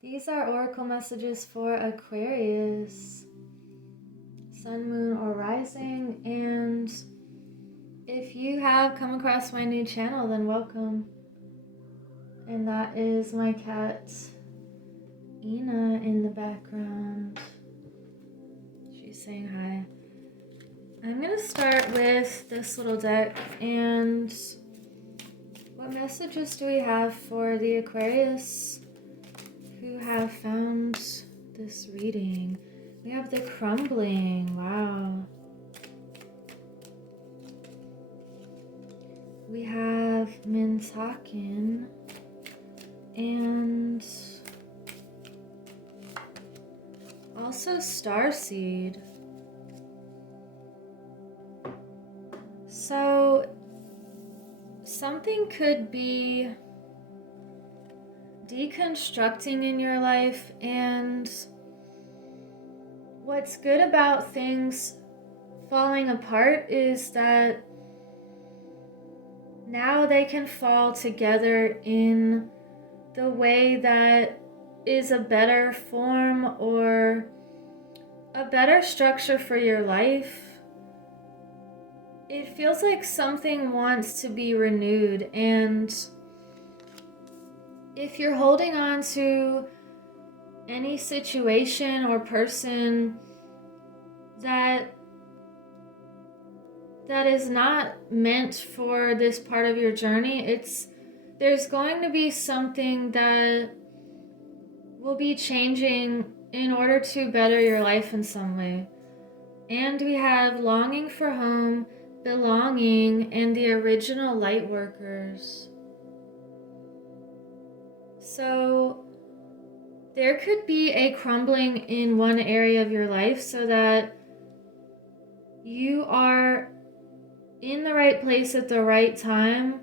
These are oracle messages for Aquarius, sun, moon, or rising. And if you have come across my new channel, then welcome. And that is my cat, Ina, in the background. She's saying hi. I'm going to start with this little deck. And what messages do we have for the Aquarius who have found this reading? We have the crumbling. Wow. We have Mintakin and also Starseed. So something could be deconstructing in your life, and what's good about things falling apart is that now they can fall together in the way that is a better form or a better structure for your life. It feels like something wants to be renewed, and if you're holding on to any situation or person that is not meant for this part of your journey, there's going to be something that will be changing in order to better your life in some way. And we have longing for home, belonging, and the original light workers. So there could be a crumbling in one area of your life so that you are in the right place at the right time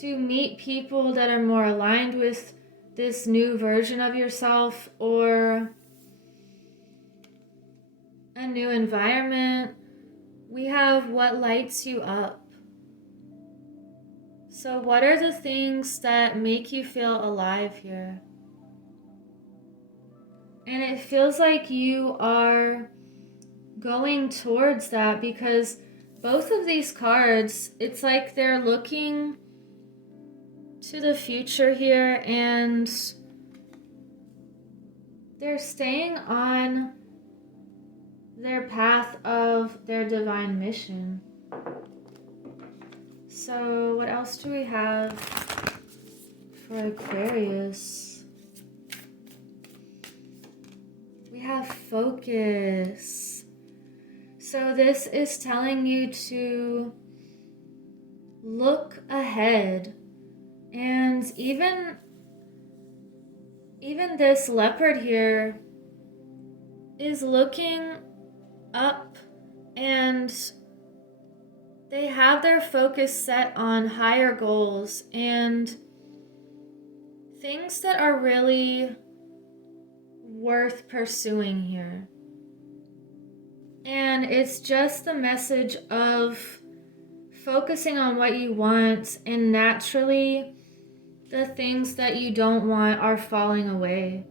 to meet people that are more aligned with this new version of yourself or a new environment. We have what lights you up. So what are the things that make you feel alive here? And it feels like you are going towards that because both of these cards, it's like they're looking to the future here and they're staying on their path of their divine mission. So what else do we have for Aquarius? We have focus. So this is telling you to look ahead. And even this leopard here is looking up, and they have their focus set on higher goals and things that are really worth pursuing here. And it's just the message of focusing on what you want, and naturally the things that you don't want are falling away.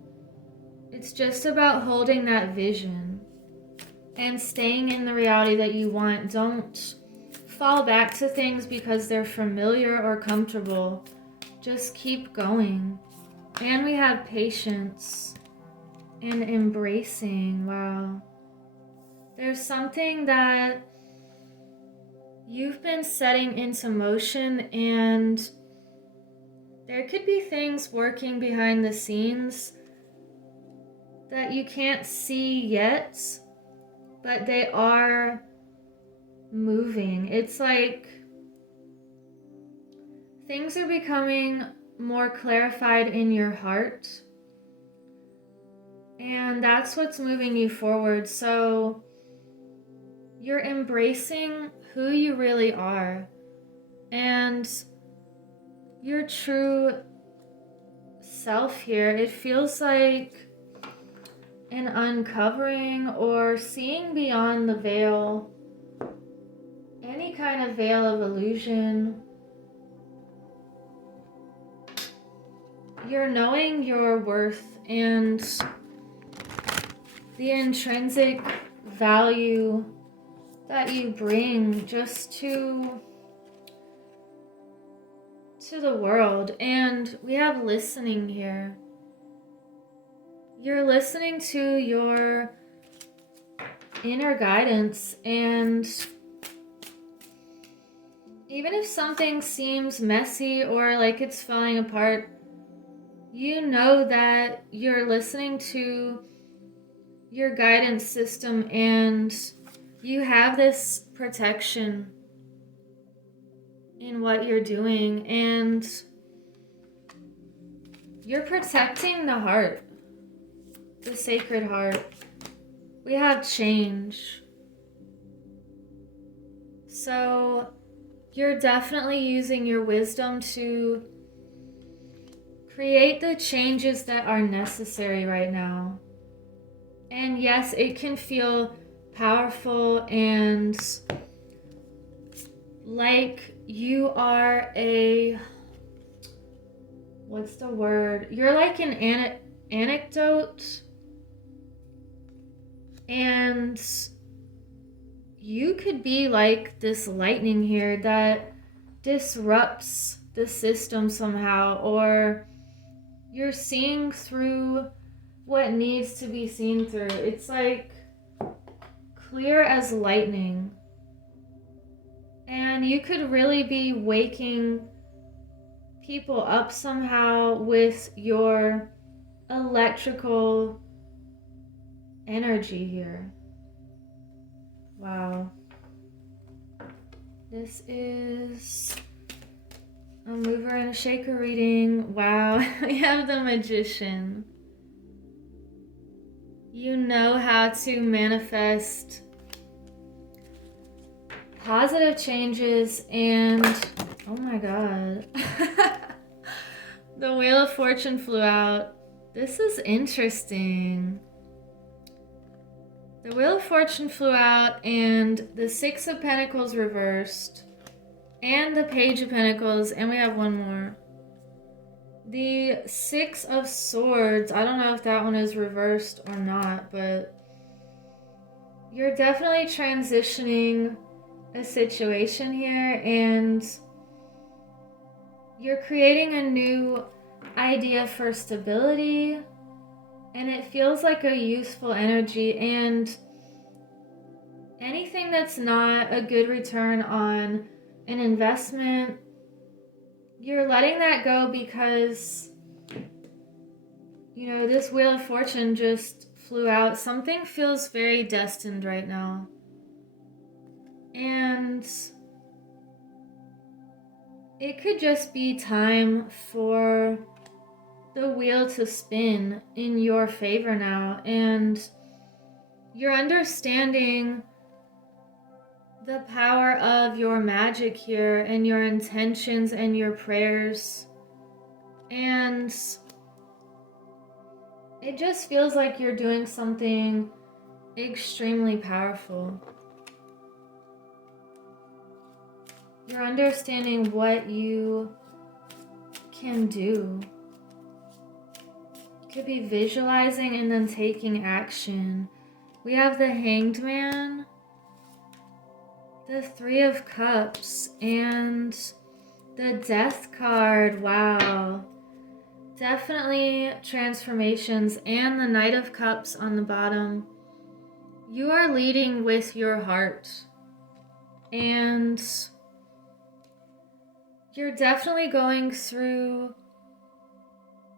It's just about holding that vision and staying in the reality that you want. Don't fall back to things because they're familiar or comfortable. Just keep going. And we have patience and embracing. Wow. There's something that you've been setting into motion, and there could be things working behind the scenes that you can't see yet, but they are moving. It's like things are becoming more clarified in your heart, and that's what's moving you forward. So you're embracing who you really are and your true self here. It feels like an uncovering or seeing beyond the veil, any kind of veil of illusion. you're knowing your worth and the intrinsic value that you bring just to the world. And we have listening here. You're listening to your inner guidance, and even if something seems messy or like it's falling apart, you know that you're listening to your guidance system and you have this protection in what you're doing, and you're protecting the heart, the sacred heart. We have change. So you're definitely using your wisdom to create the changes that are necessary right now. And yes, it can feel powerful and like you are what's the word? You're like an anecdote, and you could be like this lightning here that disrupts the system somehow, or you're seeing through what needs to be seen through. It's like clear as lightning. And you could really be waking people up somehow with your electrical energy here. Wow. This is a mover and a shaker reading. Wow. We have the Magician. You know how to manifest positive changes, and oh my god. The Wheel of Fortune flew out. This is interesting. The Wheel of Fortune flew out, and the Six of Pentacles reversed, and the Page of Pentacles, and we have one more. The Six of Swords. I don't know if that one is reversed or not, but you're definitely transitioning a situation here, and you're creating a new idea for stability, and it feels like a useful energy, and anything that's not a good return on an investment, you're letting that go because, you know, this Wheel of Fortune just flew out. Something feels very destined right now. And it could just be time for the wheel to spin in your favor now. And you're understanding the power of your magic here and your intentions and your prayers. And it just feels like you're doing something extremely powerful. You're understanding what you can do. You could be visualizing and then taking action. We have the Hanged Man, the Three of Cups, and the Death card. Wow. Definitely transformations, and the Knight of Cups on the bottom. You are leading with your heart, and you're definitely going through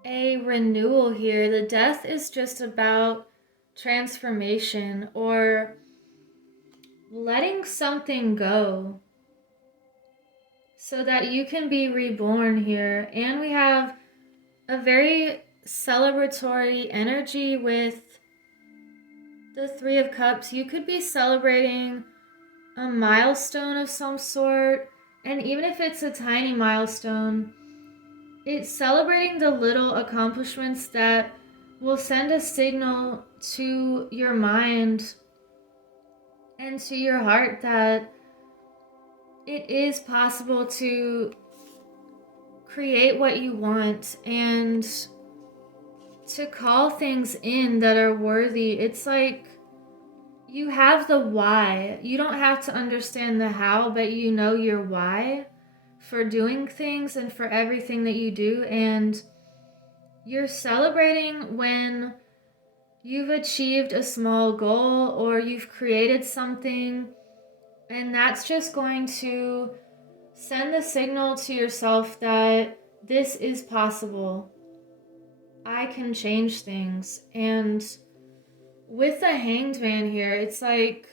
a renewal here. The Death is just about transformation or letting something go so that you can be reborn here. And we have a very celebratory energy with the Three of Cups. You could be celebrating a milestone of some sort, and even if it's a tiny milestone, it's celebrating the little accomplishments that will send a signal to your mind and to your heart that it is possible to create what you want and to call things in that are worthy. It's like you have the why. You don't have to understand the how, but you know your why for doing things and for everything that you do. And you're celebrating when you've achieved a small goal or you've created something. And that's just going to send the signal to yourself that this is possible. I can change things. And with the Hanged Man here, it's like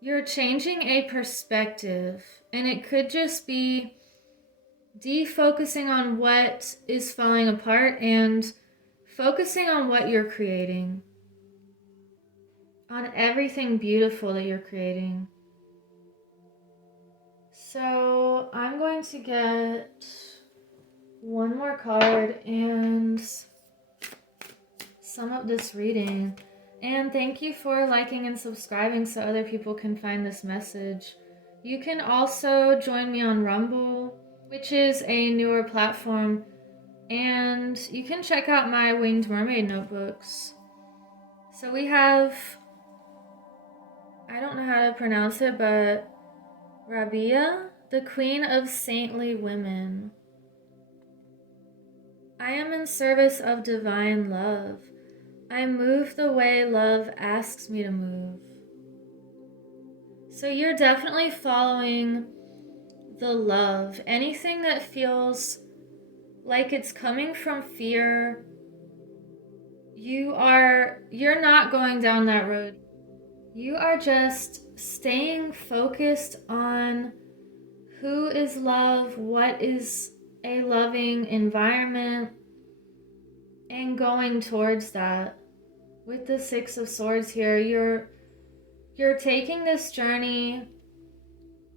you're changing a perspective, and it could just be defocusing on what is falling apart and focusing on what you're creating, on everything beautiful that you're creating. So I'm going to get one more card and sum up this reading. And thank you for liking and subscribing so other people can find this message. You can also join me on Rumble, which is a newer platform, and you can check out my Winged Mermaid notebooks. So we have, I don't know how to pronounce it, but Rabia, the Queen of Saintly Women. I am in service of divine love. I move the way love asks me to move. So you're definitely following the love. Anything that feels like it's coming from fear, you're not going down that road. You are just staying focused on who is love, what is a loving environment, and going towards that. With the Six of Swords here, you're taking this journey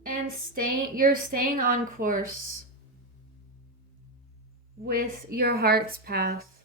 and you're staying on course with your heart's path.